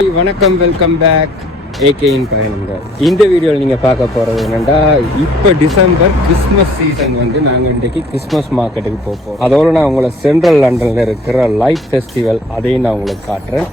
வணக்கம், welcome back ஏகேயின் பயணங்கள். இந்த வீடியோவில் நீங்கள் பார்க்க போகிறது என்னென்னா, இப்போ டிசம்பர் கிறிஸ்மஸ் சீசன் வந்து நாங்கள் இன்றைக்கி கிறிஸ்மஸ் மார்க்கெட்டுக்கு போகிறோம். அதோடு நான் உங்களை சென்ட்ரல் லண்டனில் இருக்கிற லைட் ஃபெஸ்டிவல் அதையும் நான் உங்களுக்கு காட்டுறேன்.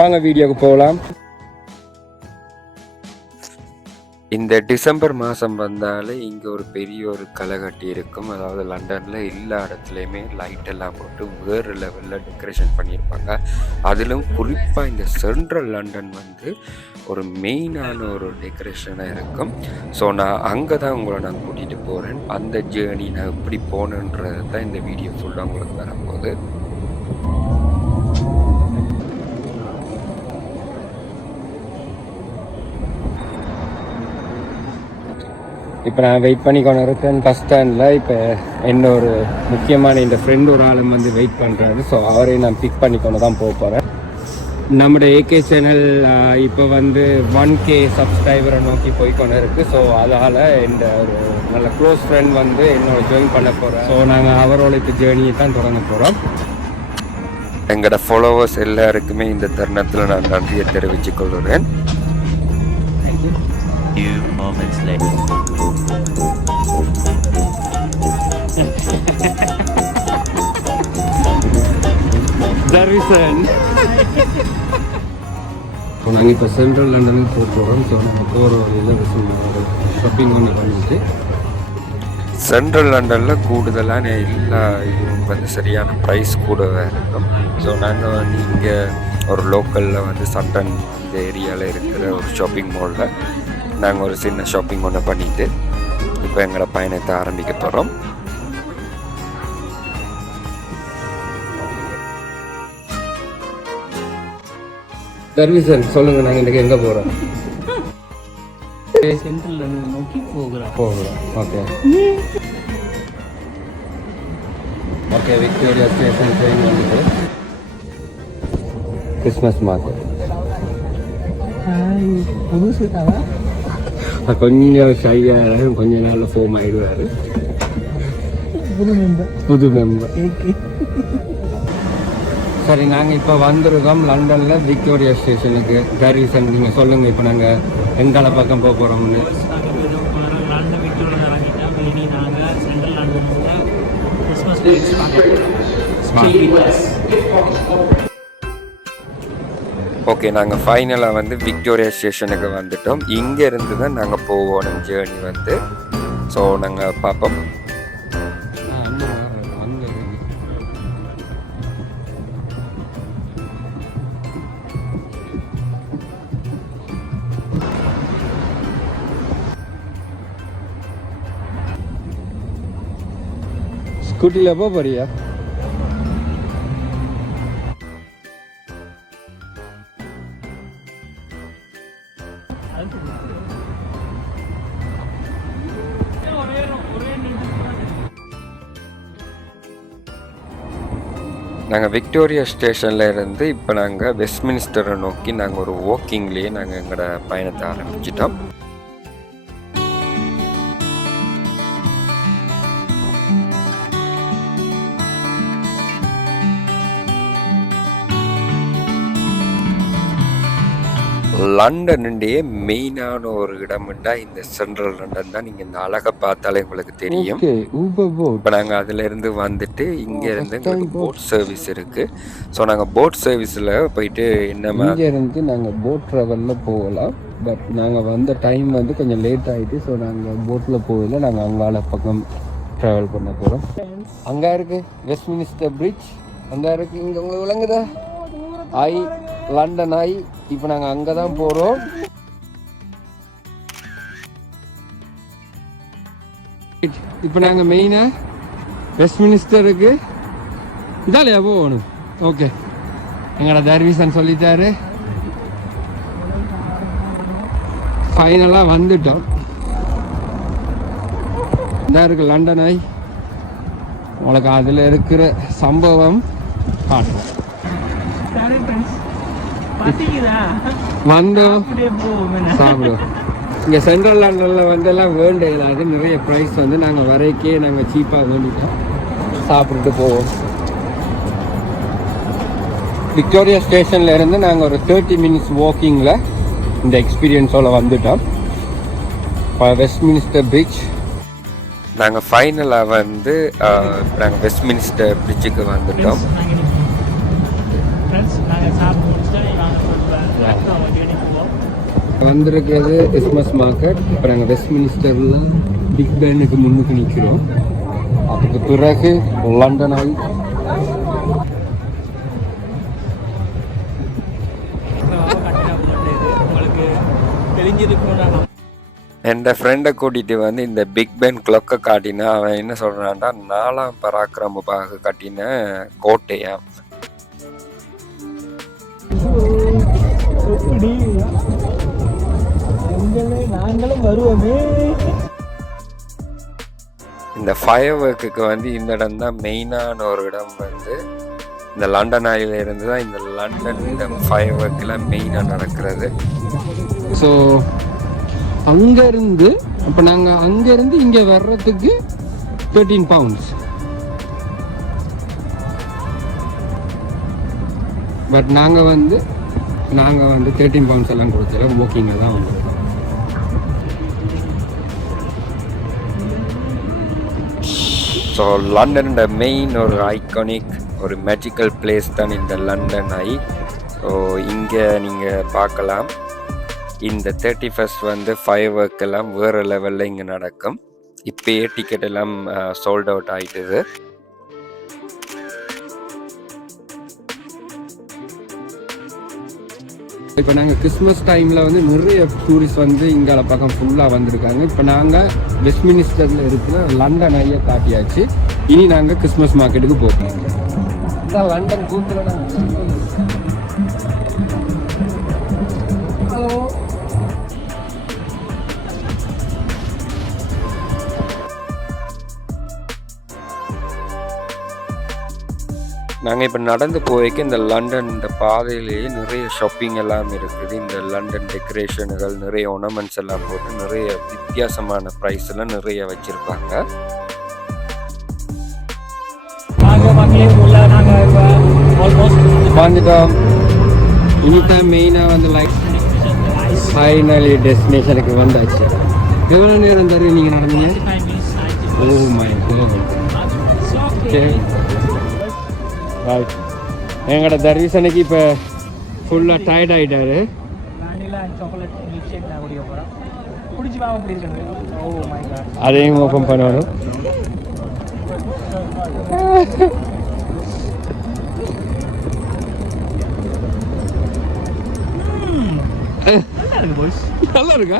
வாங்க வீடியோவுக்கு போகலாம். இந்த டிசம்பர் மாதம் வந்தாலே இங்கே ஒரு பெரிய ஒரு களை கட்டி இருக்கும். அதாவது லண்டனில் எல்லா இடத்துலையுமே லைட்டெல்லாம் போட்டு வேறு லெவலில் டெக்கரேஷன் பண்ணியிருப்பாங்க. அதிலும் குறிப்பாக இந்த சென்ட்ரல் லண்டன் வந்து ஒரு மெயினான ஒரு டெக்கரேஷனாக இருக்கும். ஸோ நான் அங்கே தான் உங்களை நான் கூட்டிகிட்டு போகிறேன். அந்த ஜேர்னி நான் எப்படி போகணுன்றது தான் இந்த வீடியோ ஃபுல்லாக உங்களுக்கு வரப்போகுது. இப்போ நான் வெயிட் பண்ணி கொண்டு இருக்கேன் பஸ் ஸ்டாண்டில். இப்போ இன்னொரு முக்கியமான இந்த ஃப்ரெண்ட் ஒரு ஆளும் வந்து வெயிட் பண்ணுறாரு. ஸோ அவரையும் நான் பிக் பண்ணி கொண்டு தான் போக போகிறேன். நம்முடைய ஏகே சேனல் இப்போ வந்து 1K சப்ஸ்கிரைபரை நோக்கி போய் கொண்டு இருக்குது. ஸோ அதனால் இந்த ஒரு நல்ல க்ளோஸ் ஃப்ரெண்ட் வந்து என்னோட ஜாயின் பண்ண போகிறேன். ஸோ நாங்கள் அவரோட இப்போ ஜேர்னியை தான் தொடங்க போகிறோம். எங்களோட ஃபாலோவர்ஸ் எல்லாருக்குமே இந்த தருணத்தில் நான் நன்றியை தெரிவித்துக் கொள்கிறேன். Few moments later. நாங்கள் இப்போ சென்ட்ரல் லண்டனுக்கு போகிறோம். ஸோ நம்ம போகிற வழியில் ஷாப்பிங் ஒன்று பண்ணிட்டு சென்ட்ரல் லண்டனில் கூடுதலான எல்லா இதுவும் வந்து சரியான ப்ரைஸ் கூடவே இருக்கும். ஸோ நாங்கள் வந்து இங்கே ஒரு லோக்கலில் வந்து சட்டன் இந்த ஏரியாவில் இருக்கிற ஒரு ஷாப்பிங் மாலில் நாங்கள் ஒரு சின்ன ஷாப்பிங் ஒன்று பண்ணிவிட்டு இப்போ எங்களோட பயணத்தை ஆரம்பிக்க போகிறோம். சர்வீசன் சொல்லுங்கள், நாங்கள் இன்றைக்கி எங்கே போகிறோம்? சென்ட்ரல் நோக்கி போகிறோம். Okay okay. Victoria station train வந்துட்டு கிறிஸ்மஸ் மார்க்கெட். புதுசு தானே, கொஞ்சம் ஷையாக கொஞ்ச நாளில் ஃபோம் ஆகிடுவார். புது மெம்பர். சரி, நாங்கள் இப்போ வந்திருக்கோம் லண்டனில் விக்டோரியா ஸ்டேஷனுக்கு. கரீசன் நீங்கள் சொல்லுங்கள், இப்போ நாங்கள் எங்கால பக்கம் போக போகிறோம்னு. ஓகே, நாங்கள் ஃபைனலாக வந்து விக்டோரியா ஸ்டேஷனுக்கு வந்துட்டோம். இங்கே இருந்து தான் நாங்கள் போவோம் ஜேர்னி வந்து. ஸோ நாங்கள் பார்ப்போம். ஸ்கூட்டியில் போக போறியா? நாங்கள் விக்டோரியா ஸ்டேஷனில் இருந்து இப்போ நாங்கள் வெஸ்ட்மினிஸ்டரை நோக்கி நாங்கள் ஒரு வாக்கிங்லேயே நாங்கள் எங்களோட பயணத்தை ஆரம்பிச்சிட்டோம். லண்டனுடைய மெயினான ஒரு இடம்டா இந்த சென்ட்ரல் லண்டன் தான். நீங்கள் இந்த அழகை பார்த்தாலே உங்களுக்கு தெரியும். இப்போ நாங்கள் அதிலிருந்து வந்துட்டு இங்கே இருந்து எங்களுக்கு போட் சர்வீஸ் இருக்குது. ஸோ நாங்கள் போட் சர்வீஸில் போயிட்டு இங்கே இருந்து நாங்கள் போட் ட்ராவலில் போகலாம். பட் நாங்கள் வந்த டைம் வந்து கொஞ்சம் லேட் ஆகிட்டு. ஸோ நாங்கள் போட்டில் போகல, நாங்கள் அங்கால பக்கம் ட்ராவல் பண்ண போகிறோம். அங்கே இருக்குது வெஸ்ட்மினிஸ்டர் பிரிட்ஜ், அங்கே இருக்குது. இங்கே உங்களுக்கு விளங்குதா லண்டன் ஐ. இப்போ நாங்கள் அங்கே தான் போகிறோம். இப்போ நாங்கள் மெயினாக வெஸ்ட்மினிஸ்டருக்கு இதாலையா போகணும். ஓகே, எங்களோட தர்வீசன் சொல்லிட்டாரு. ஃபைனலாக வந்துட்டோம். இதாக இருக்குது லண்டன் ஐ. உங்களுக்கு அதில் இருக்கிற சம்பவம் காட்டுறோம். வந்தோம் சாப்பிடுவோம். இங்கே சென்ட்ரல் லண்டனில் வந்து எல்லாம் வேண்டியது நிறைய ப்ரைஸ் வந்து நாங்கள் வரைக்கே நாங்கள் சீப்பாக வேண்டிட்டோம். சாப்பிட்டுட்டு போவோம். விக்டோரியா ஸ்டேஷன்ல இருந்து நாங்கள் ஒரு 30 மினிட்ஸ் வாக்கிங்கில் இந்த எக்ஸ்பீரியன்ஸோட வந்துட்டோம். வெஸ்ட்மினிஸ்டர் பிரிட்ஜ் நாங்கள் ஃபைனலாக வந்து நாங்கள் வெஸ்ட்மினிஸ்டர் பிரிட்ஜுக்கு வந்துட்டோம். வந்திருக்கிறது கிறிஸ்மஸ் மார்க்கெட். இப்போ நாங்கள் வெஸ்ட்மினிஸ்டரில் பிக் பேனுக்கு முன்னுக்கு நிற்கிறோம். அதுக்கு பிறகு லண்டன் ஆகி என் ஃப்ரெண்டை கூட்டிகிட்டு வந்து இந்த பிக் பென் கிளாக்கை காட்டினா அவன் என்ன சொல்கிறான்டா 4ஆம் பராக்கிரமமாக கட்டின கோட்டையா. நாங்களும் வருவோமே. இந்த ஃபயர் ஒர்க்குக்கு வந்து இந்த இடம் தான் மெயினான ஒரு இடம். வந்து இந்த லண்டன் ஆயில இருந்து தான் இந்த லண்டன் இந்த ஃபயர் ஒர்க்கெலாம் மெயினாக நடக்கிறது. ஸோ அங்கேருந்து இப்போ நாங்கள் அங்கேருந்து இங்கே வர்றதுக்கு 13 pounds. பட் நாங்கள் வந்து 13 pounds எல்லாம் கொடுத்துல வாக்கிங்கில் தான் வந்தோம். ஸோ லண்டனோட மெயின் ஒரு ஐகானிக் ஒரு மேஜிக்கல் பிளேஸ் தான் இந்த லண்டன் ஐ. ஸோ இங்கே நீங்கள் பார்க்கலாம் இந்த 31st வந்து ஃபயர் ஒர்க் எல்லாம் வேறு லெவலில் இங்கே நடக்கும். இப்போயே டிக்கெட் எல்லாம் சோல்ட் அவுட் ஆகிட்டுது. இப்போ நாங்கள் கிறிஸ்மஸ் டைமில் வந்து நிறைய டூரிஸ்ட் வந்து இங்கே பக்கம் ஃபுல்லாக வந்திருக்காங்க. இப்போ நாங்கள் வெஸ்ட்மினிஸ்டரில் இருக்கிற லண்டன் ஐயை காட்டியாச்சு. இனி நாங்கள் கிறிஸ்மஸ் மார்க்கெட்டுக்கு போகிறோம். லண்டன் கூப்பிட்டு நாங்கள் இப்போ நடந்து போய்க்கு இந்த லண்டன் இந்த பாதையிலேயே நிறைய ஷாப்பிங் எல்லாம் இருக்குது. இந்த லண்டன் டெக்கரேஷனுகள் நிறைய ஒர்னமெண்ட்ஸ் எல்லாம் போட்டு நிறைய வித்தியாசமான ப்ரைஸ் எல்லாம் நிறைய வச்சுருப்பாங்க. வந்துட்டோம். இனிதான் மெயினாக வந்து லைக் ஃபைனலி டெஸ்டினேஷனுக்கு வந்தாச்சு. எவ்வளோ நேரம் தருவீங்க நீங்கள் நடந்தீங்க? Oh my god. Okay right. எங்களோட தர்வீசனுக்கு இப்போ ஃபுல்லாக டயர்ட் ஆகிட்டாரு. அதையும் ஓப்பன் பண்ணணும். நல்லா இருக்கா?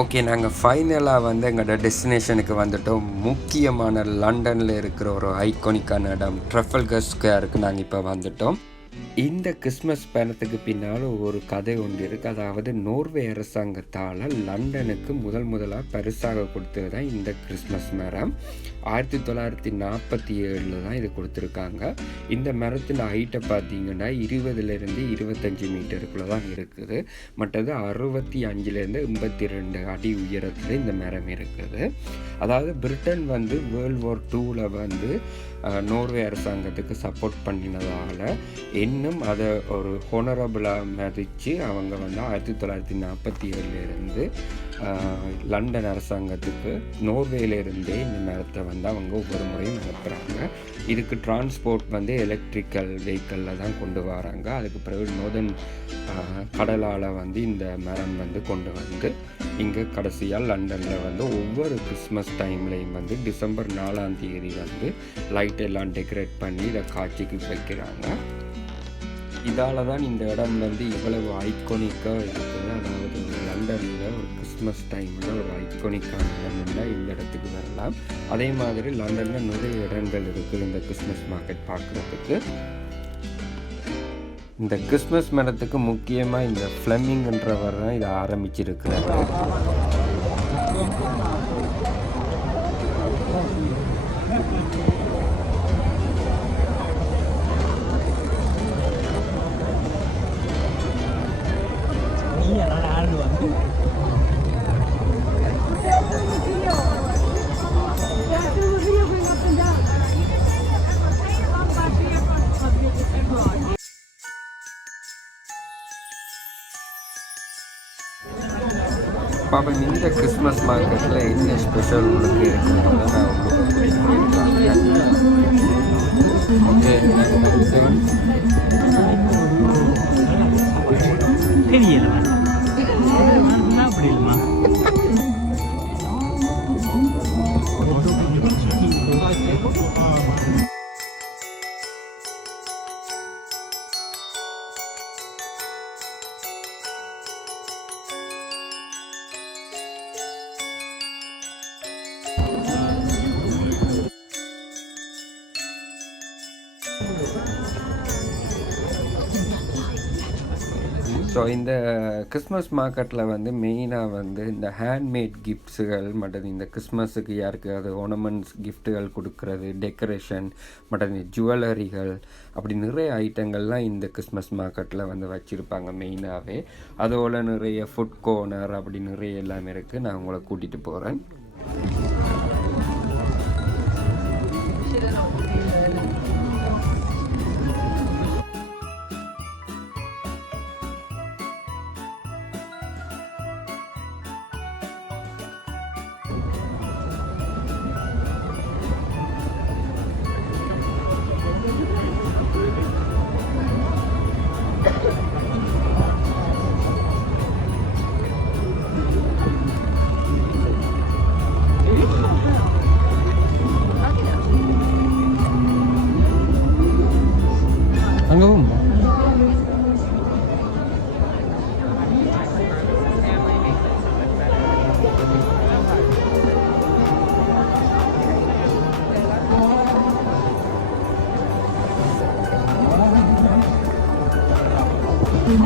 ஓகே நாங்கள் ஃபைனலாக வந்து எங்களோட டெஸ்டினேஷனுக்கு வந்துட்டோம். முக்கியமான லண்டனில் இருக்கிற ஒரு ஐகானிக்கான இடம் ட்ரஃபல்கர் ஸ்கொயருக்கு நாங்கள் இப்போ வந்துட்டோம். இந்த கிறிஸ்மஸ் பயணத்துக்கு பின்னால் ஒரு கதை ஒன்று இருக்குது. அதாவது நோர்வே அரசாங்கத்தால் லண்டனுக்கு முதலாக பரிசாக கொடுத்தது தான் இந்த கிறிஸ்மஸ் மரம். 1947 தான் இது கொடுத்துருக்காங்க. இந்த மரத்தில் ஹைட்டை பார்த்தீங்கன்னா 20 to 25 மீட்டருக்குள்ளே தான் இருக்குது. மற்றது 65 to 82 அடி உயரத்தில் இந்த மரம் இருக்குது. அதாவது பிரிட்டன் வந்து World War II வந்து நோர்வே அரசாங்கத்துக்கு சப்போர்ட் பண்ணினதால் இன்னும் அதை ஒரு ஹொனரபுளாக மதித்து அவங்க வந்து 1947 லண்டன் அரசாங்கத்துக்கு நோர்வேலேருந்தே இந்த மரத்தை வந்து அவங்க ஒவ்வொரு முறையும் அனுப்புகிறாங்க. இதுக்கு டிரான்ஸ்போர்ட் வந்து எலக்ட்ரிக்கல் வெஹிக்கிளில் தான் கொண்டு வராங்க. அதுக்கு பிறகு நோர்தன் கடலால் வந்து இந்த மரம் வந்து கொண்டு வந்து இங்கே கடைசியாக லண்டனில் வந்து ஒவ்வொரு கிறிஸ்மஸ் டைம்லேயும் வந்து December 4 வந்து லைட் எல்லாம் டெக்கரேட் பண்ணி இதை காட்சிக்கு வைக்கிறாங்க. இதால் தான் இந்த இடம் வந்து இவ்வளவு ஐகானிக்காக இருக்குது. அதாவது லண்டனில் ஒரு கிறிஸ்மஸ் டைமில் ஒரு ஐகானிக்கான இடம்னா இந்த இடத்துக்கு வரலாம். அதே மாதிரி லண்டனில் நிறைய இடங்கள் இருக்குது இந்த கிறிஸ்மஸ் மார்க்கெட் பார்க்குறதுக்கு. இந்த கிறிஸ்மஸ் மரத்துக்கு முக்கியமாக இந்த ஃப்ளெமிங்ன்றவர் தான் இதை ஆரம்பிச்சிருக்கிறாரு. பாப்பா இந்த கிறிஸ்மஸ் மார்க்கெட்டில் என்ன ஸ்பெஷல் உங்களுக்கு இருக்குன்னு நான் உங்களுக்கு ஓகே தெரியல அப்படி இல்லைமா ஸோ இந்த கிறிஸ்மஸ் மார்க்கெட்டில் வந்து மெயினாக வந்து இந்த ஹேண்ட்மேட் கிஃப்ட்ஸுகள் மற்றும் இந்த கிறிஸ்மஸுக்கு யாருக்கு அது ornaments கிஃப்ட்டுகள் கொடுக்கறது, டெக்கரேஷன் மற்றும் இந்த ஜுவல்லரிகள் அப்படி நிறைய ஐட்டங்கள்லாம் இந்த கிறிஸ்மஸ் மார்க்கெட்டில் வந்து வச்சுருப்பாங்க மெயினாகவே. அதோட நிறைய ஃபுட் கோர்னர் அப்படி நிறைய எல்லாமே இருக்குது. நான் உங்களை கூட்டிகிட்டு போகிறேன். அங்கவும்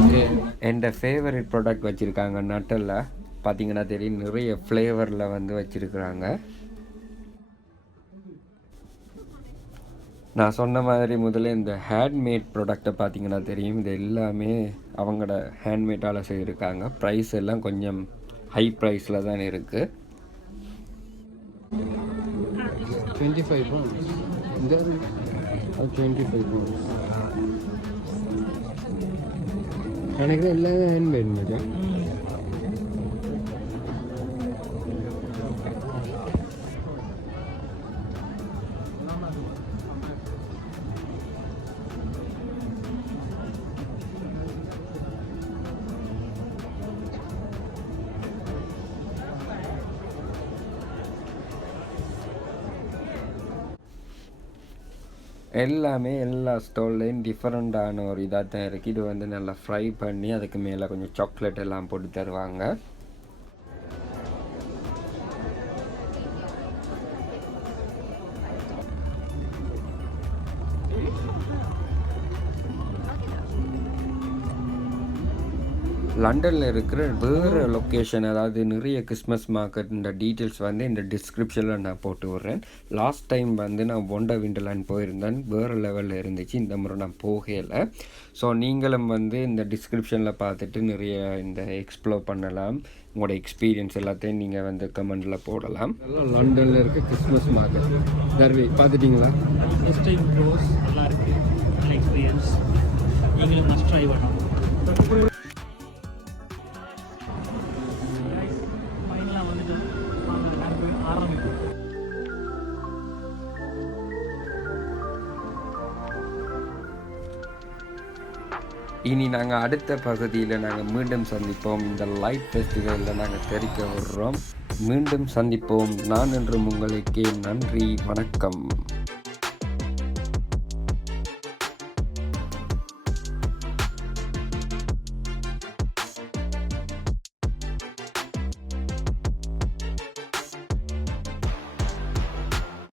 ஓகே, என் ஃபேவரட் ப்ராடக்ட் வச்சுருக்காங்க. நட்டில் பார்த்தீங்கன்னா தெரியும், நிறைய ஃப்ளேவரில் வந்து வச்சுருக்குறாங்க. நான் சொன்ன மாதிரி முதல்ல இந்த ஹேண்ட்மேட் ப்ராடக்டை பார்த்தீங்கன்னா தெரியும், இது எல்லாமே அவங்களோட ஹேண்ட்மேட்டால் செய்திருக்காங்க. ப்ரைஸ் எல்லாம் கொஞ்சம் ஹை ப்ரைஸில் தான் இருக்குது. 25 pounds. இந்த 25 pounds. எனக்கு எல்லாமே ஹேண்ட்மேட் மாதிரி. எல்லாமே எல்லா ஸ்டால்லையும் டிஃப்ரெண்ட்டான ஒரு இதாக தான் இருக்குது. இது வந்து நல்லா ஃப்ரை பண்ணி அதுக்கு மேலே கொஞ்சம் சாக்லேட் எல்லாம் போட்டு தருவாங்க. லண்டனில் இருக்கிற வேறு லொக்கேஷன், அதாவது நிறைய கிறிஸ்மஸ் மார்க்கெட் இந்த டீட்டெயில்ஸ் வந்து இந்த டிஸ்கிரிப்ஷனில் நான் போட்டு விட்றேன். லாஸ்ட் டைம் வந்து நான் விண்டர்லேண்ட் போயிருந்தேன், வேறு லெவலில் இருந்துச்சு. இந்த முறை நான் போகலை. ஸோ நீங்களும் வந்து இந்த டிஸ்கிரிப்ஷனில் பார்த்துட்டு நிறைய இந்த எக்ஸ்ப்ளோர் பண்ணலாம். உங்களோட எக்ஸ்பீரியன்ஸ் எல்லாத்தையும் நீங்கள் வந்து கமெண்டில் போடலாம். லண்டனில் இருக்க கிறிஸ்மஸ் மார்க்கெட் தர்வி பார்த்துட்டிங்களா? ஃபர்ஸ்ட் டைம் க்ளோஸ், நல்லா இருக்குது, நல்ல எக்ஸ்பீரியன்ஸ். நீங்களும் மஸ்ட் ட்ரை பண்ணணும். இனி நாங்கள் அடுத்த பகுதியில் நாங்கள் மீண்டும் சந்திப்போம். இந்த லைட் ஃபெஸ்டிவலில் நாங்கள் தெரிவிக்க விடுறோம். மீண்டும் சந்திப்போம். நான் என்றும் உங்களுக்கு நன்றி, வணக்கம்.